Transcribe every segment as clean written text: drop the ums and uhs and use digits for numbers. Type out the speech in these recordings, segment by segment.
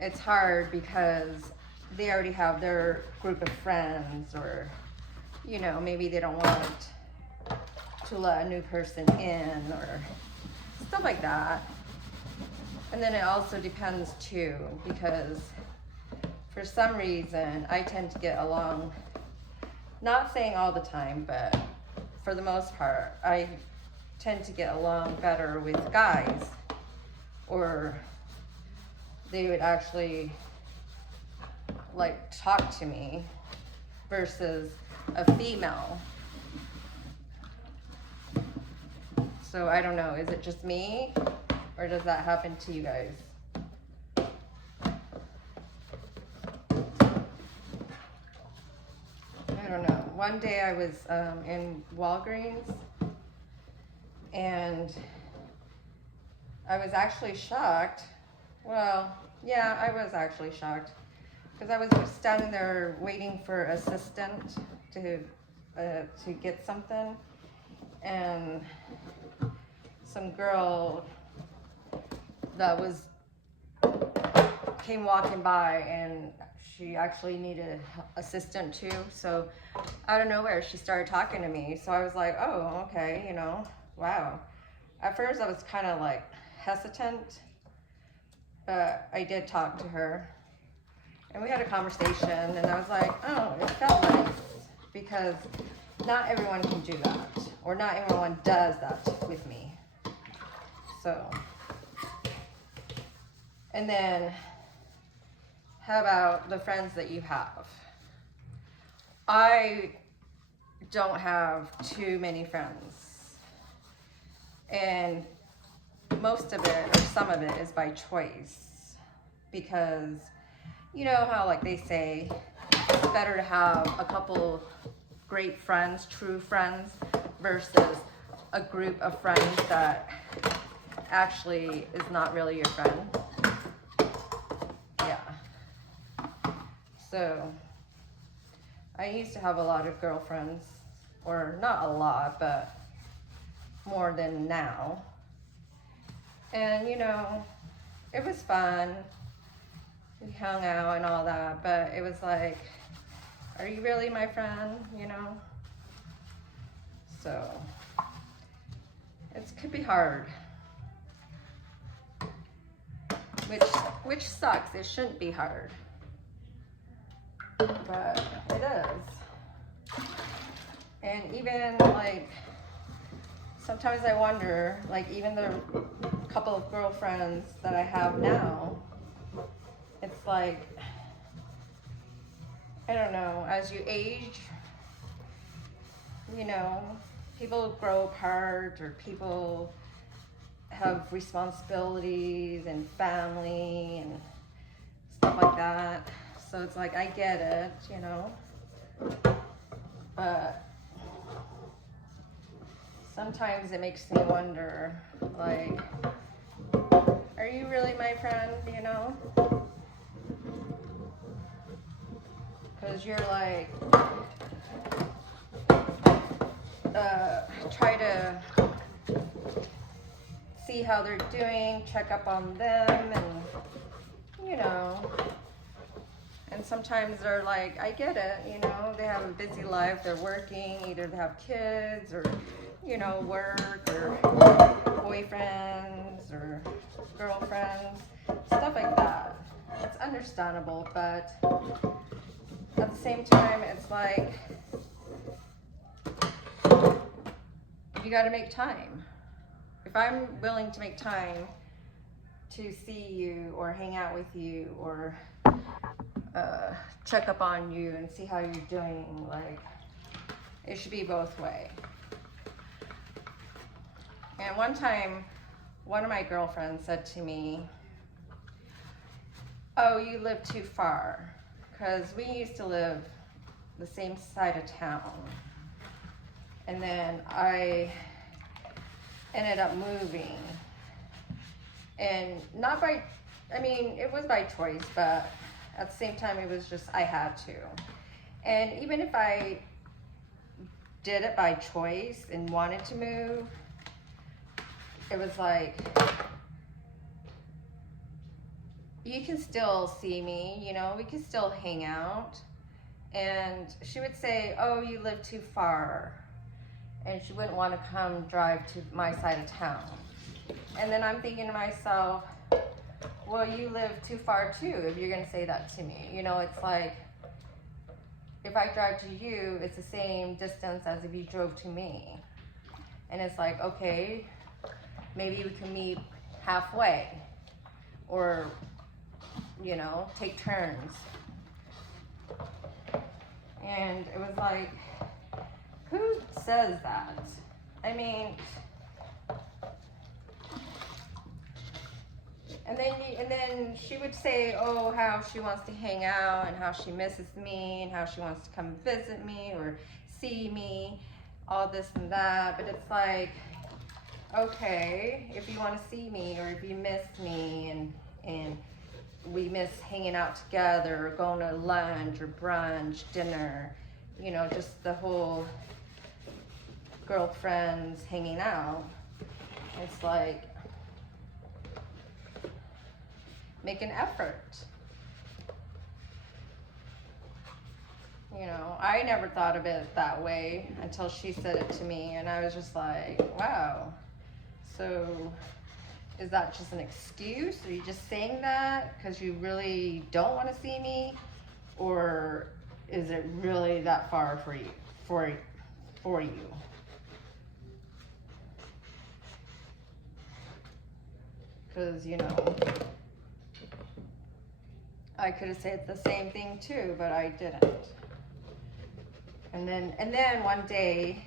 it's hard because they already have their group of friends, or, you know, maybe they don't want to let a new person in or stuff like that. And then it also depends too, because for some reason I tend to get along, not saying all the time, but for the most part, I tend to get along better with guys, or they would actually like talk to me versus a female. So I don't know, is it just me, or does that happen to you guys? I don't know. One day I was in Walgreens, and I was actually shocked. Well, yeah, I was actually shocked because I was standing there waiting for assistant to get something, and some girl that was came walking by, and she actually needed assistant too. So out of nowhere, she started talking to me. So I was like, oh, okay, you know, wow. At first, I was kind of like hesitant, but I did talk to her, and we had a conversation, and I was like, oh, it felt nice, because not everyone can do that, or not everyone does that with me. So, and then how about the friends that you have? I don't have too many friends, and most of it, or some of it, is by choice, because you know how, like, they say it's better to have a couple great friends, true friends, versus a group of friends that actually is not really your friend. Yeah. So I used to have a lot of girlfriends, or not a lot, but more than now. And you know, it was fun. We hung out and all that, but it was like, are you really my friend? You know? So it could be hard. Which sucks. It shouldn't be hard, but it is. And even like sometimes I wonder, like, even the couple of girlfriends that I have now, it's like, I don't know, as you age, you know, people grow apart, or people have responsibilities and family and stuff like that. So it's like, I get it, you know, but sometimes it makes me wonder, like, are you really my friend, you know? Because you're like, try to see how they're doing, check up on them, and, you know, and sometimes they're like, I get it, you know, they have a busy life, they're working, either they have kids, or, you know, work, or boyfriends, or girlfriends, stuff like that. It's understandable, but at the same time, it's like, you gotta make time. If I'm willing to make time to see you, or hang out with you, or check up on you and see how you're doing, like, it should be both way. And one time, one of my girlfriends said to me, oh, you live too far, because we used to live the same side of town, and then I ended up moving, and not by, I mean, it was by choice, but at the same time, it was just, I had to. And even if I did it by choice and wanted to move, it was like, you can still see me, you know, we can still hang out. And she would say, oh, you live too far. And she wouldn't want to come drive to my side of town. And then I'm thinking to myself, well, you live too far too, if you're going to say that to me. You know, it's like, if I drive to you, it's the same distance as if you drove to me. And it's like, okay, maybe we can meet halfway. Or, you know, take turns. And it was like, who says that? I mean, and then she would say, oh, how she wants to hang out and how she misses me and how she wants to come visit me or see me, all this and that. But it's like, okay, if you want to see me or if you miss me and we miss hanging out together or going to lunch or brunch, dinner, you know, just the whole girlfriends hanging out. It's like, make an effort. You know, I never thought of it that way until she said it to me, and I was just like, wow. So is that just an excuse? Are you just saying that because you really don't want to see me? Or is it really that far for you, for you? Because, you know, I could have said the same thing too, but I didn't. And then one day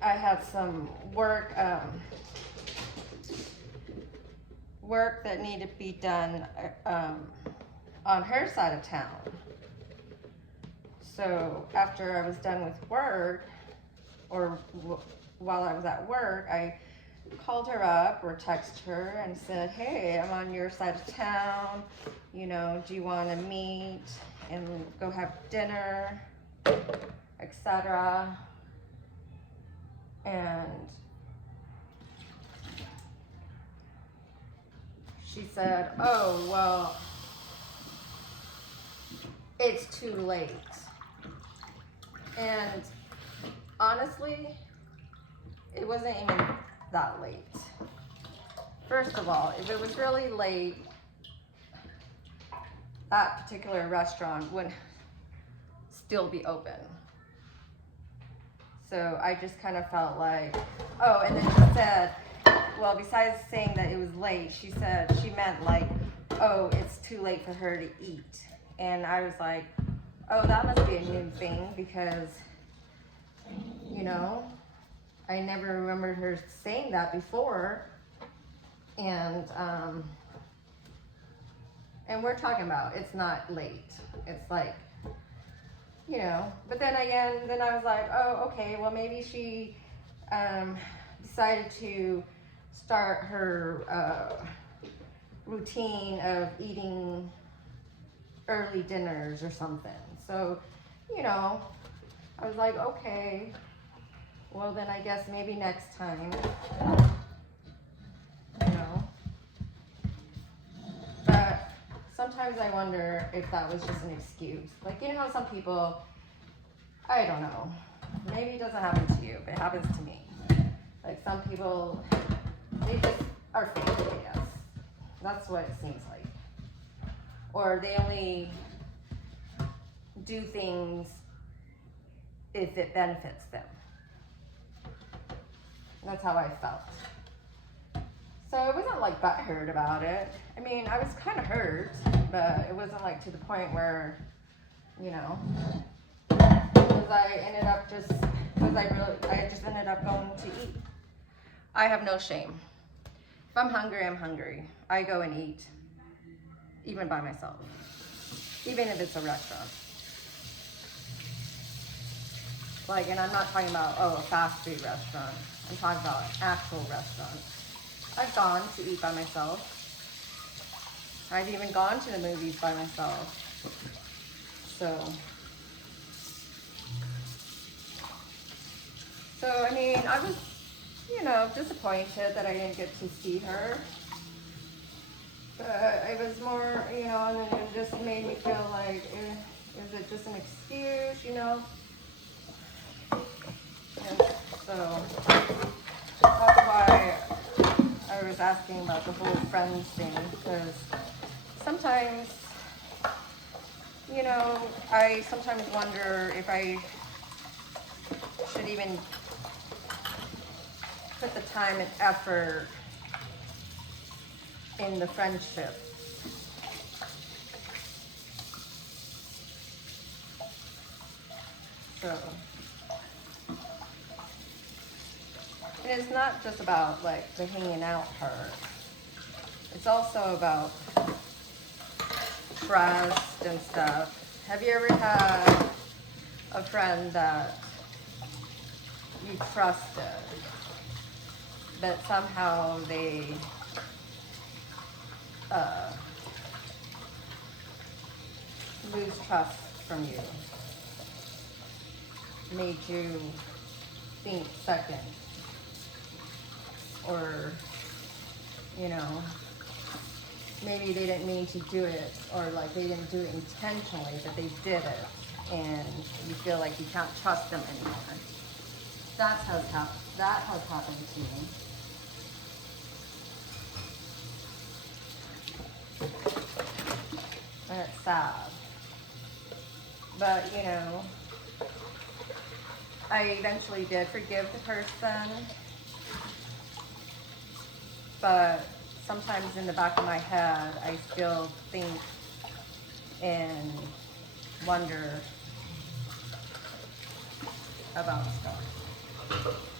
I had some work that needed to be done on her side of town. So after I was done with work, or while I was at work, I called her up or texted her and said, hey, I'm on your side of town, you know, do you want to meet and go have dinner, etc. And she said, oh, well, it's too late. And honestly, it wasn't even that late. First of all, if it was really late, that particular restaurant wouldn't still be open. So I just kind of felt like, oh, and then she said, well, besides saying that it was late, she said she meant like, oh, it's too late for her to eat. And I was like, oh, that must be a new thing because, you know, I never remembered her saying that before. And we're talking about, it's not late. It's like, you know, but then again, then I was like, oh, okay, well, maybe she decided to start her routine of eating early dinners or something. So, you know, I was like, okay, well, then I guess maybe next time, you know. But sometimes I wonder if that was just an excuse. Like, you know how some people, I don't know, maybe it doesn't happen to you, but it happens to me. Like some people, they just are fake, I guess. That's what it seems like. Or they only do things if it benefits them. That's how I felt. So it wasn't like butthurt about it. I mean, I was kind of hurt, but it wasn't like to the point where, you know, because I just ended up going to eat. I have no shame. If I'm hungry, I'm hungry. I go and eat, even by myself, even if it's a restaurant. Like, and I'm not talking about, oh, a fast food restaurant. I'm talking about an actual restaurant. I've gone to eat by myself. I've even gone to the movies by myself. So I mean, I was, you know, disappointed that I didn't get to see her. But it was more, you know, and then it just made me feel like, is it just an excuse, you know? And so that's why I was asking about the whole friends thing, because sometimes, you know, I sometimes wonder if I should even put the time and effort in the friendship. So, and it's not just about like the hanging out part. It's also about trust and stuff. Have you ever had a friend that you trusted, but somehow they lose trust from you, made you think second, or, you know, maybe they didn't mean to do it, or like they didn't do it intentionally, but they did it, and you feel like you can't trust them anymore. That has happened to me. And it's sad. But, you know, I eventually did forgive the person, but sometimes in the back of my head, I still think and wonder about stuff.